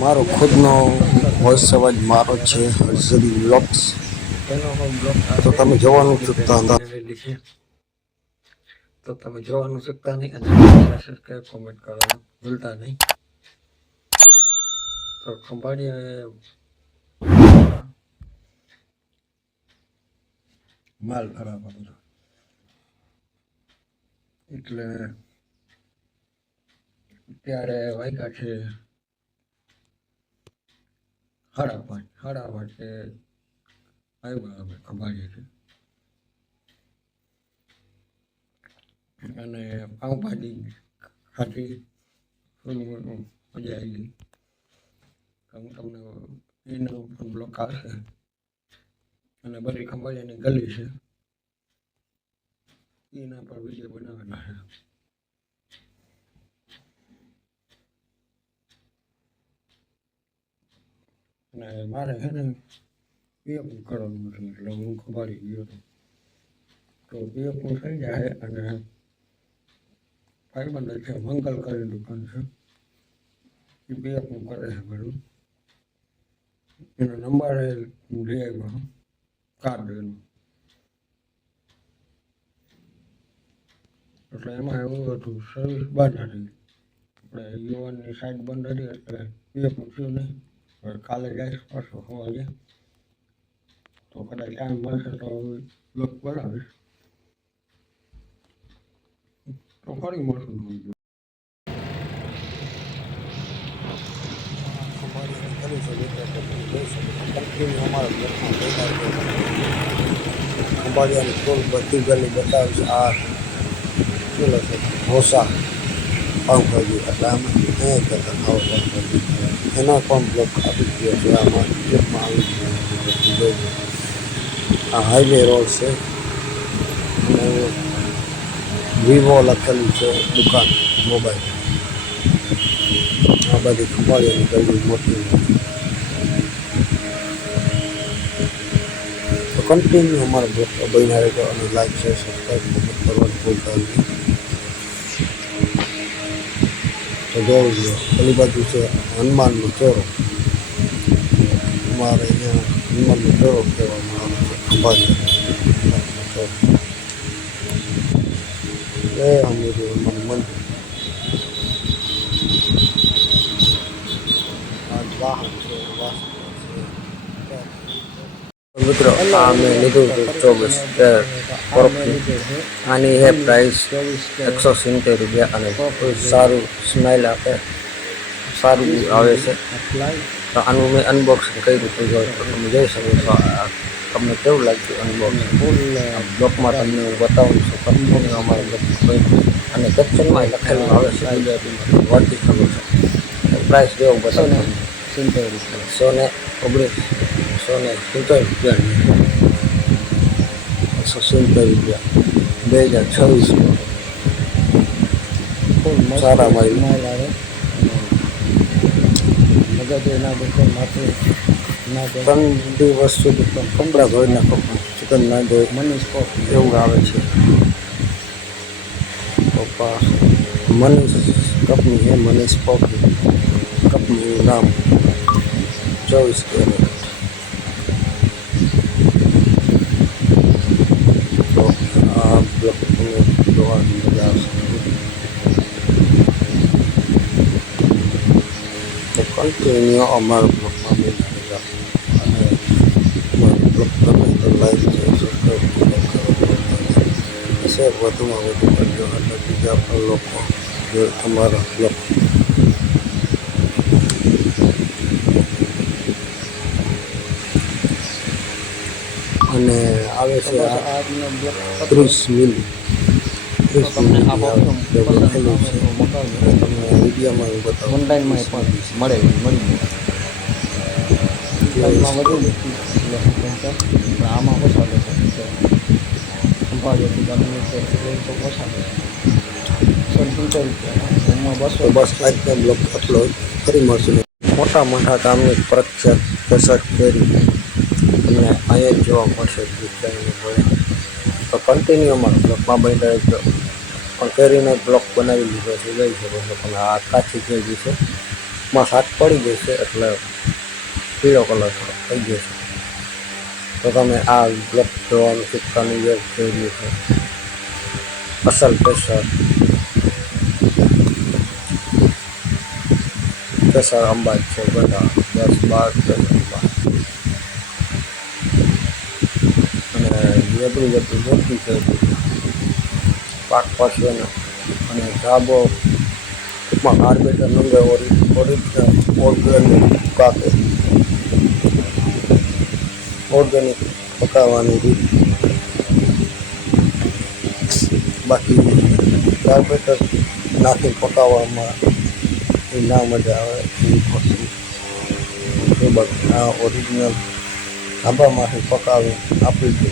મારો ખુદનો વોઇસ અવાજ મારો છે હર્ષદી વ્લોગ્સ. તો તમે જોવાનું ચૂકતા હતા. તો તમે જોવાનું ચૂકતા નહીં અને સબસ્ક્રાઈબ કોમેન્ટ કરવાનું ભૂલતા નહીં. તો ખંભાળીએ માલ ખરાબ હતો એટલે અત્યારે વાગ્યા છે 5:30. 5:30 આવ્યા અમે ખંભાળીએ છીએ અને પાઉંભાજી ખાધી. મજા આવી ગઈ. હું તમને એનો પણ બ્લોક આવશે અને બધી ખંભાળિયાની ગલી છે એના પર વિડીયો બનાવેલા છે. અને મારે છે ને પીએફનું કરવાનું હતું એટલે હું ખંભાળી ગયો હતો. તો પીએફનું થઈ જાય અને ભાઈબંધ છે મંગલ કરીને દુકાન છે એ પીએફનું કરે છે બધું. એનો નંબર હું લઈ આવ્યો કાર્ડ એનું. એટલે એમાં એવું હતું સર્વિસ બંધ હતી. આપણે યુવાનની સાઈડ બંધ હતી એટલે પીએફનું થયું નહીં. હવે કાલે જઈશ પાછો સવારે તો કદાચ ટાઈમ મળશે તો બ્લોક બનાવીશ. તો ફરી મળશું. ખંભાળિયાની ફૂલ બધી ગલી બતાવીશ. આ પેલો છે ઢોસા પાઉંભાજી એટલે આમાં નહીં કરતા ખાવ પાઉંભાજી એના પણ બ્લોક આવી ગયો છે. આમાં ક્લિપમાં આવી ગયો. આ હાઈવે રોડ છે અને વિવો લખેલું છે દુકાન મોબાઈલ. આ બધી ખંભાળિયાની ગલી મોટી. તો કન્ટિન્યુ અમારા બ્લોગ બન્યા રહેજો અને લાઈક શેર સબસ્ક્રાઈબ કોમેન્ટ કરવાનું ભૂલતા નહીં. તો જોવું જોઈએ પેલી બાજુ છે હનુમાનનો ચોરો. અમારે અહીંયા હનુમાનનો ચોરો કહેવામાં આવે છે ખંભાળિયાનો ચોરો. એ અમે હનુમાન મંદિર વાહન છે. મિત્રો આ મેં લીધું હતું 24 પરફ્યુમ. આની હે પ્રાઇસ 170 રૂપિયા અને સારું સ્મેલ આપે, સારું આવે છે. તો આનું મેં અનબોક્સિંગ કર્યું હતું. તમે જોઈ શકો છો તમને કેવું લાગ્યું અનબોક્સિંગ. બ્લોકમાં તમને હું બતાવું છું કંપની અમારા બ્લોક અને કેપ્શનમાં લખેલું આવે છે ગુજરાતીમાં વાંચી શકો છો. પ્રાઇસ જેવું બતાવું 170 રૂપિયા. 170 રૂપિયા 2026 સારા માલ આવે. ત્રણ દિવસ સુધી કપડાં ધોઈ નાખો ચિકન ના ધોઈ મનીષ કોફી એવું આવે છે. પપ્પા મનીષ કંપની છે મનીષ કોફી. કંપનીનું નામ 24 કેરેટ. તો આ બ્લોક તમે જોવાની મજા આવશે. તો કન્ટિન્યુ અમારા બ્લોકમાં મજા અને અમારો બ્લોક ગમે તો લાઈક છે સબસ્ક્રાઈબ કરો શેર વધુમાં વધુ કરજો એટલે બીજા પણ લોકો જો તમારા બ્લોક અને આવે છે 30 મિલી. 30 મિલી લખેલું છે. તમને વિડીયોમાં હું બતાવું. ઓનલાઈનમાં પણ મળી ઓનલાઈનમાં વધુ આમાં ઓછા છે. બસ આજનો બ્લોગ આટલો. ફરી મળશું. મોટા મોટા ગામની પ્રખ્યાત કેસર કેરી તમને અહીંયા જોવા મળશે. તો કન્ટિન્યુ અમારા બ્લોકમાં બની રહેજો. પણ કેરીનો બ્લોક બનાવી લીધો છે જોઈ શકો છો. પણ આ કાચી કેરી છે માં શાક પડી જશે એટલે પીળો કલર થઈ જશે. તો તમે આ બ્લોક જોવાનું ચૂકતાની જે જોઈ છે અસલ કેસર અંબાજ છે બધા 10-12 કેસર અંબા અને એટલું બધું મોટી છે પાક પાછો અને ધાબો ટૂંકમાં કાર્બેટર નંગે ઓર્ગેનિક પાકે ઓર્ગેનિક પકાવવાની રીત. બાકી કાર્બેટર નાખી પકાવવામાં એ ના મજા આવે એવી વસ્તુ. બાકી આ ઓરિજિનલ ધાબામાંથી પકાવી આપી દે